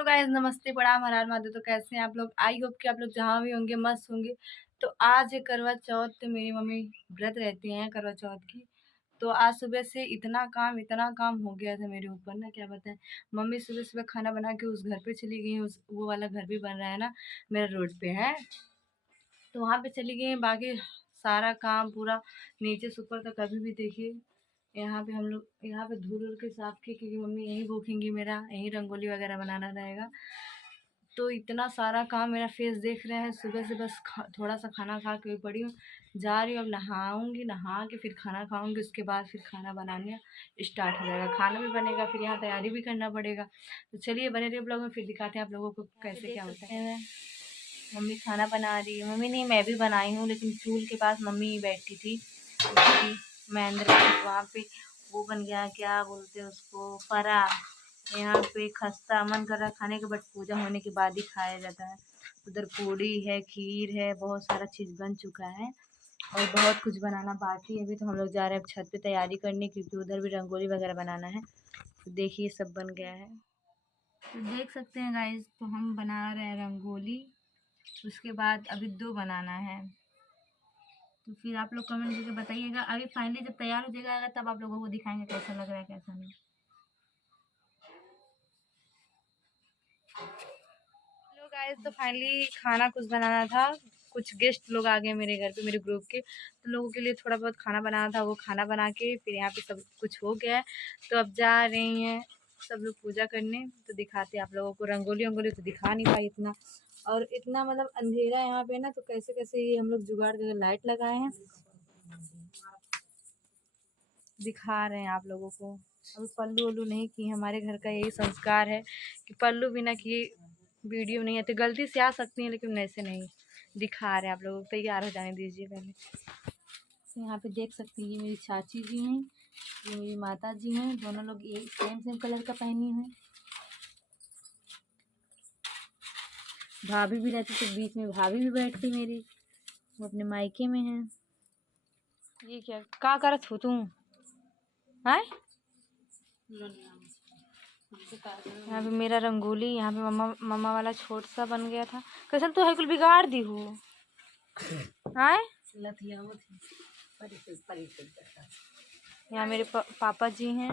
Hello guys, नमस्ते, प्रणाम, हर हर महादेव। तो कैसे हैं आप लोग? आई होप कि आप लोग जहाँ भी होंगे मस्त होंगे। तो आज है करवा चौथ। तो मेरी मम्मी व्रत रहती हैं करवा चौथ की। तो आज सुबह से इतना काम हो गया था मेरे ऊपर ना, क्या बताएं। मम्मी सुबह सुबह खाना बना के उस घर पे चली गई। उस वो वाला घर भी बन रहा है ना, मेरा रोड पे है, तो वहाँ पे चली गई। बाकी सारा काम पूरा नीचे से ऊपर तक। अभी भी देखिए यहाँ पे हम लोग यहाँ पे धूल उल के साफ की, क्योंकि मम्मी यहीं भूखेंगी, मेरा यहीं रंगोली वगैरह बनाना रहेगा। तो इतना सारा काम, मेरा फेस देख रहे हैं। सुबह से बस थोड़ा सा खाना खा के पड़ी हूँ, जा रही हूँ। अब नहाऊंगी, नहा के फिर खाना खाऊंगी, उसके बाद फिर खाना बनाने स्टार्ट हो जाएगा। खाना भी बनेगा, फिर यहाँ तैयारी भी करना पड़ेगा। तो चलिए बने रहिए ब्लॉग में, फिर दिखाते हैं आप लोगों को कैसे क्या होता है। मम्मी खाना बना रही है। मम्मी नहीं, मैं भी बनाई हूँ, लेकिन चूल्हे के पास मम्मी बैठी थी क्योंकि मैं अंदर वहाँ पे वो बन गया, क्या बोलते हैं उसको, फरा। यहाँ पे खस्ता मन कर रहा खाने के, बट पूजा होने के बाद ही खाया जाता है। उधर पूड़ी है, खीर है, बहुत सारा चीज़ बन चुका है और बहुत कुछ बनाना बाकी है। अभी तो हम लोग जा रहे हैं छत पे तैयारी करने, क्योंकि उधर भी रंगोली वगैरह बनाना है। तो देखिए सब बन गया है, तो देख सकते हैं गाइस। तो हम बना रहे हैं रंगोली, उसके बाद अभी 2 बनाना है। तो फिर आप लोग कमेंट करके बताइएगा। अभी फाइनली जब तैयार हो जाएगा तब आप लोगों को दिखाएंगे कैसा लग रहा है कैसा नहीं। हेलो गाइस, तो फाइनली खाना कुछ बनाना था। कुछ गेस्ट लोग आ गए मेरे घर पे, मेरे ग्रुप के, तो लोगों के लिए थोड़ा बहुत खाना बनाना था। वो खाना बना के फिर यहाँ पे सब कुछ हो गया है। तो अब जा रही हैं सब लोग पूजा करने। तो दिखाते हैं आप लोगों को। रंगोली वंगोली तो दिखा नहीं पाई इतना, और इतना मतलब अंधेरा है यहाँ पे ना, तो कैसे कैसे ये हम लोग जुगाड़ करके लाइट लगाए हैं, दिखा रहे हैं आप लोगों को। अभी पल्लू वल्लू नहीं किए, हमारे घर का यही संस्कार है कि पल्लू बिना किए वीडियो नहीं आती। गलती से आ सकती हैं लेकिन ऐसे नहीं। दिखा रहे हैं आप लोगों को, तैयार हो जाने दीजिए पहले। तो यहाँ पे देख सकती हैं, ये मेरी चाची जी हैं, ये मेरी माता जी हैं। दोनों लोग एक सेम कलर का पहनी हैं। भाभी भी रहती, तो बीच में भाभी भी बैठती मेरी, वो अपने मायके में है। ये क्या करत हो तुम? है यहाँ पे मेरा रंगोली, यहाँ पे मम्मा वाला छोट सा बन गया था। कैसे तो है कुल बिगाड़ दी हो। यहाँ मेरे पापा जी हैं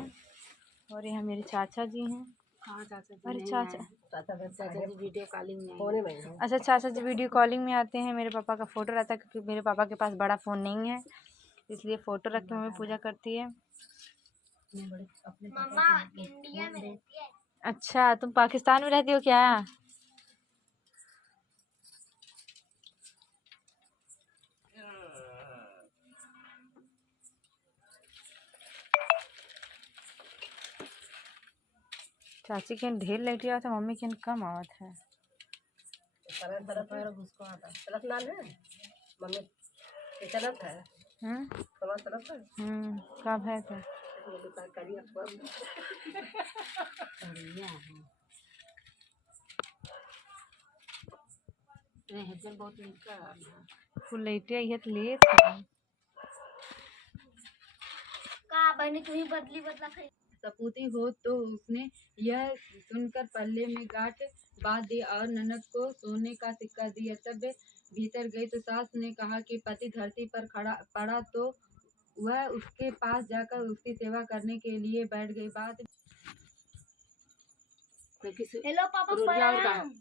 और यहाँ मेरे चाचा जी हैं। अरे चाचा जी वीडियो कॉलिंग में। अच्छा, चाचा जी वीडियो कॉलिंग में आते हैं। मेरे पापा का फ़ोटो रहता है, क्योंकि मेरे पापा के पास बड़ा फ़ोन नहीं है, इसलिए फ़ोटो रख के मम्मी पूजा करती है। मम्मा इंडिया में रहती है। अच्छा, तुम पाकिस्तान में रहती हो क्या? चाची के ढेर लेट गया था, मम्मी के कम आवत है। कब है तो फुल लेटे आई तो ले का बनी तुम्हें बदली बदला सपूती हो। तो उसने यह सुनकर पल्ले में गांठ बांध दी और ननद को सोने का सिक्का दिया। तब भीतर गई तो सास ने कहा कि पति धरती पर खड़ा पड़ा, तो वह उसके पास जाकर उसकी सेवा करने के लिए बैठ गई। बात हेलो पापा, प्रणाम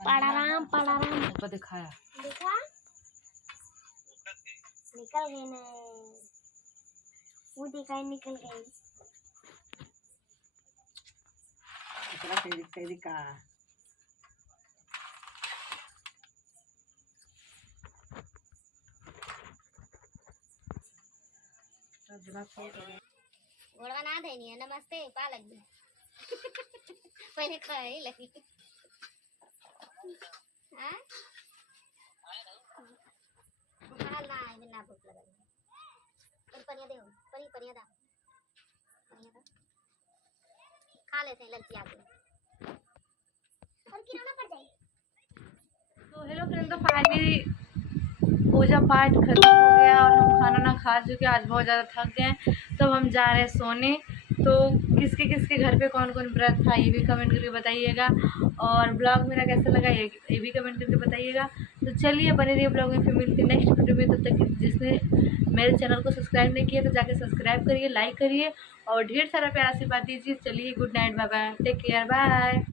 प्रणाम प्रणाम। दिखाया दिखा निकल गई ना, वो दिखाई निकल गई। का घोड़ा ना देनी है। नमस्ते पा लगी पहले खाई लगी हां खा ना है बिना भूख लगा। और परिया दे, परिया दा खा लेते हैं लड़की आके और किराना पड़ जाए। तो हेलो फ्रेंड, तो फाइनली पूजा पाठ खत्म हो गया और हम खाना ना खा चुके। आज बहुत ज़्यादा थक गए, तो हम जा रहे हैं सोने। तो किसके किसके घर पे कौन कौन व्रत था ये भी कमेंट करके बताइएगा, और ब्लॉग मेरा कैसा लगा ये भी कमेंट करके बताइएगा। तो चलिए बने रहिए ब्लॉग में, फिर मिलते नेक्स्ट वीडियो में। तब तक जिसने मेरे चैनल को सब्सक्राइब नहीं किया तो जाके सब्सक्राइब करिए, लाइक करिए और ढेर सारा प्यार आशीर्वाद दीजिए। चलिए good night, bye bye, take care, bye.